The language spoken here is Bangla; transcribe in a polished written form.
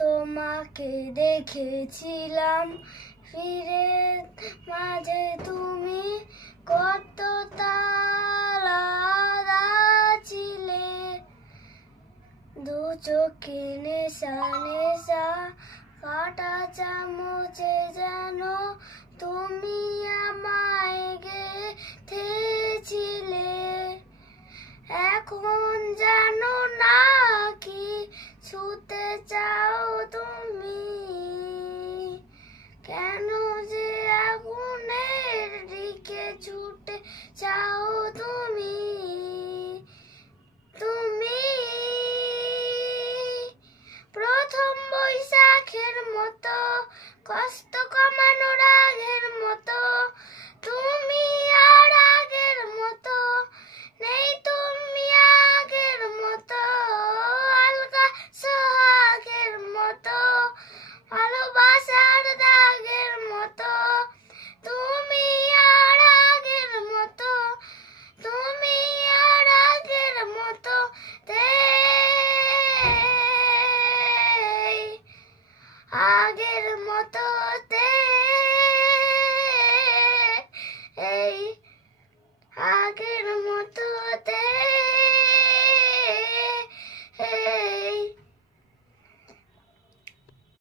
তোমাকে দেখেছিলাম ফিরে মাঝে তুমি কত তারা ছিলে, দু চোখে নেশা নেশা কাটা চামচে যেন তুমি আমায় গেথেছিলে। এখন জানো না কি ছুতে চাও তুমি, কেন যে আগুনের দিকে ছুটে চাও তুমি। তুমি প্রথম বৈশাখের মতো, কষ্ট কমানোর আগের মতো, তুমি আর আগের মতো নেই, তুমি আগের মতো আলগা সোহাগের মতো, ভালোবাসার দাগের মতো, তুমি আর আগের মতো, তুমি আর আগের মতো আগের মতো